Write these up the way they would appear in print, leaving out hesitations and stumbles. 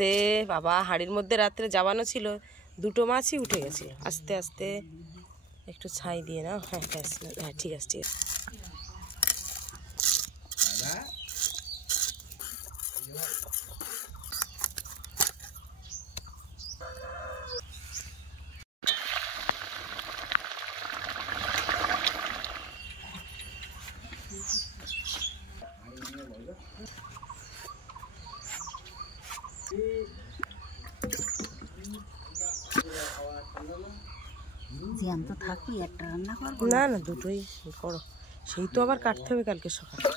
আস্তে বাবা, হাঁড়ির মধ্যে রাত্রে জাবানো ছিল, দুটো মাছই উঠে গেছিল। আস্তে আস্তে একটু ছাই দিয়ে নাও। হ্যাঁ ব্যাস, হ্যাঁ ঠিক আছে ঠিক আছে। জ্যান্ত থাকবি, একটা রান্না করবো না না, দুটোই করো। সেই তো আবার কাটতে হবে কালকে সকালে।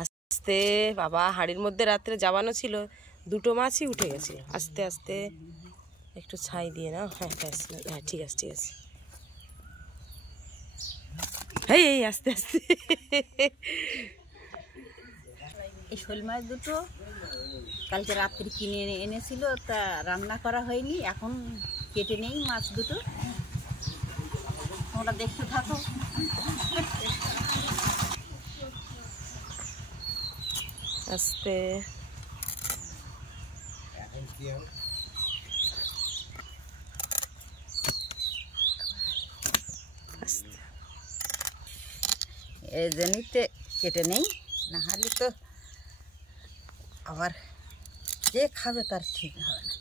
আস্তে বাবা, হাঁড়ির মধ্যে রাত্রে জাবানো ছিল, দুটো মাছই উঠে গেছিল। আস্তে আস্তে একটু ছাই দিয়ে নাও। হ্যাঁ ব্যাস, হ্যাঁ ঠিক আছে ঠিক আছে। হ্যাঁ এই আস্তে আস্তে। এই শোল মাছ দুটো কালকে রাত্রি কিনে এনেছিল, তা রান্না করা হয়নি, এখন কেটে নেই মাছ দুটো, তোমরা দেখতে থাকো। আস্তে আস্তে, এই জন্যতে কেটে নেই, না হলে তো আবার যে খাবে তার ঠিক হবে না।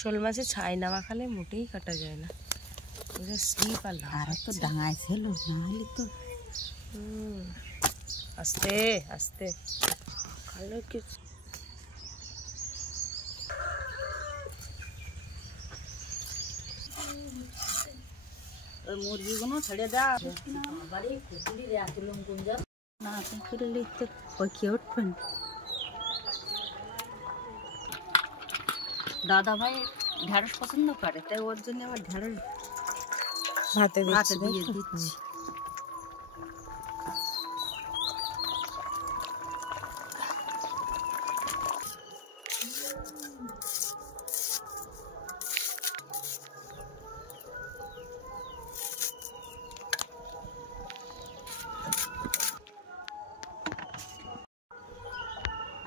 শোল মাছে ছাই না মাখালে মোটেই কাটা যায় না, স্লিপ আর তো ডাঙায় ছিল, না হলে তো। আস্তে আস্তে খালে কি ওই মুরগিগুলো ছেড়ে দেওয়া না, ফিরলে তো ওই কে উঠবেন। দাদা ভাই ঢেঁড়স পছন্দ করে, তাই ওর জন্য আবার ঢেঁড়স ভাতে দিয়ে দিচ্ছি।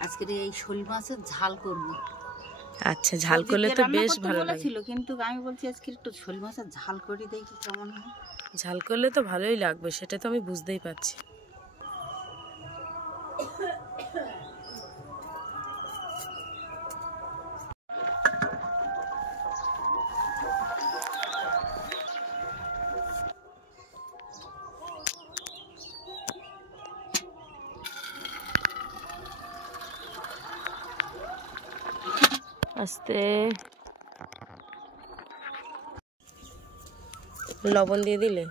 আজকে এই শোল মাছের ঝাল করবো। আচ্ছা, ঝাল করলে তো বেশ ভালো লাগে, কিন্তু আমি বলছি আজকে একটু শোল মাছের ঝাল করে দেখি কেমন হয়। ঝাল করলে তো ভালোই লাগবে, সেটা তো আমি বুঝতেই পারছি। আস্তে লবণ দিয়ে দিলে,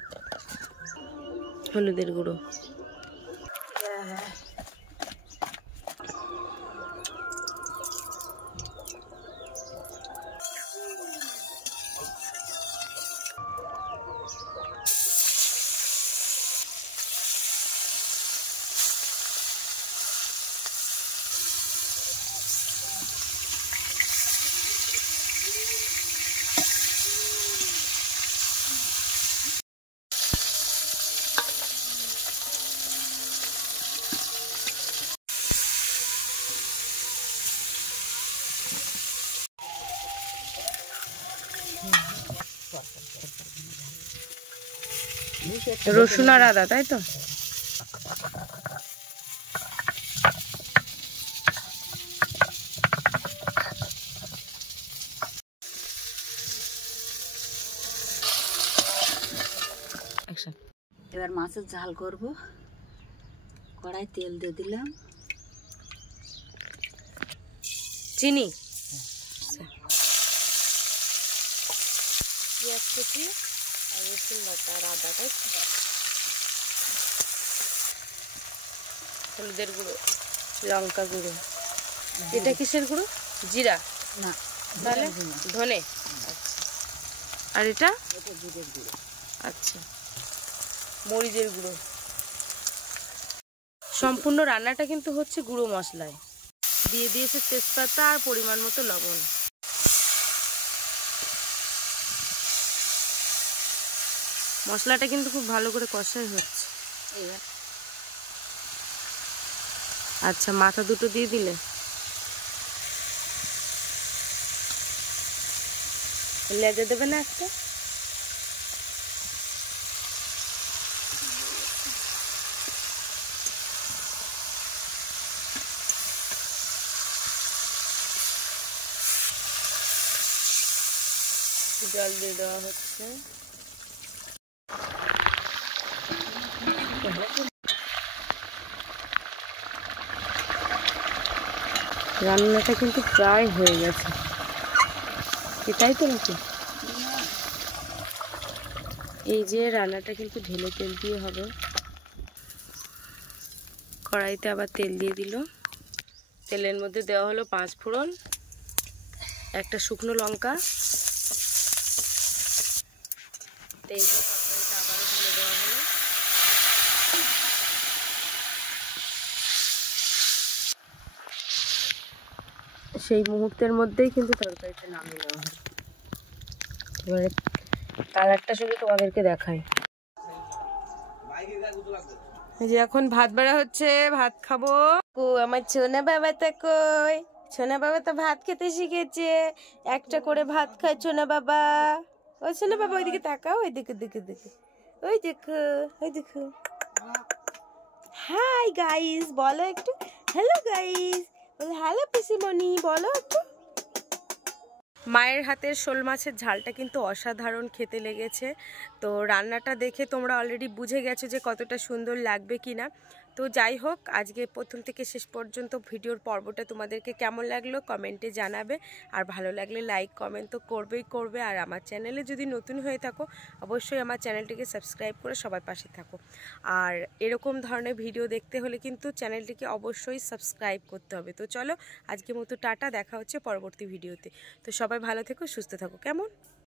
হলুদের গুঁড়ো, দিয়েছি একটু রসুন আর আদা, তাই তো? এবার মাছের ঝাল করব। কড়াই তেল দিয়ে দিলাম, চিনি, পেঁয়াজ কুচি আর রসুন বাটা আর আদা, তাই তো? হলুদের গুঁড়ো, লঙ্কা গুঁড়ো। এটা কিসের গুঁড়ো? জিরা না তাহলে ধনে। আর এটা এটা জিরের গুঁড়ো। আচ্ছা, মরিচের গুঁড়ো। সম্পূর্ণ রান্নাটা কিন্তু হচ্ছে গুঁড়ো মশলায়। দিয়ে দিয়েছে তেজপাতা আর পরিমাণ মতো লবণ। মশলাটা কিন্তু খুব ভালো করে কষাই হচ্ছে। এবার আচ্ছা, মাথা দুটো দিয়ে দিলে। লেগে দেবে না একটা? জল দিয়ে দেওয়া হচ্ছে। রান্নাটা কিন্তু প্রায় হয়ে গেছে, এটাই তো নাকি? এই যে রান্নাটা কিন্তু ঢেলে তেল দিয়ে হবে। কড়াইতে আবার তেল দিয়ে দিল। তেলের মধ্যে দেওয়া হলো 5 ফোড়ন, একটা শুকনো লঙ্কা, তেজপাতা আবারও ঢেলে দেওয়া হলো। সেই মুহূর্তের মধ্যেই কিন্তু তরকারিটা নামিয়ে নেওয়া হয়। এবারে কালারটা শুধু তোমাদেরকে দেখায়। যে এখন ভাত বেড়া হচ্ছে, ভাত খাবো। আমার সোনা বাবাটা কই? সোনা বাবা তো ভাত খেতে শিখেছে, একটা করে ভাত খায় সোনা বাবা। ওই সোনা বাবা ওইদিকে তাকাও, ওই দিকে দিকে দিকে, ওই দেখো, ওই দেখো। হাই গাইস বলো একটু, হ্যালো গাইস, হ্যালো পিসিমণি বলো একটু। মায়ের হাতের শোল মাছের ঝালটা কিন্তু অসাধারণ খেতে লেগেছে। তো রান্নাটা দেখে তোমরা অলরেডি বুঝে গেছো যে কতটা সুন্দর লাগবে কিনা। তো যাই হোক, আজকে প্রথম থেকে শেষ পর্যন্ত ভিডিওর পর্বটা তোমাদেরকে কেমন লাগলো কমেন্টে জানাবে। আর ভালো লাগলে লাইক কমেন্ট তো করবে। আর আমার চ্যানেলে যদি নতুন হয়ে থাকো অবশ্যই আমার চ্যানেলটিকে সাবস্ক্রাইব করে সবার পাশে থাকো। আর এরকম ধরনের ভিডিও দেখতে হলে কিন্তু চ্যানেলটিকে অবশ্যই সাবস্ক্রাইব করতে হবে। তো চলো আজকের মতো টাটা, দেখা হচ্ছে পরবর্তী ভিডিওতে। তো সবাই ভালো থেকো, সুস্থ থাকো, কেমন?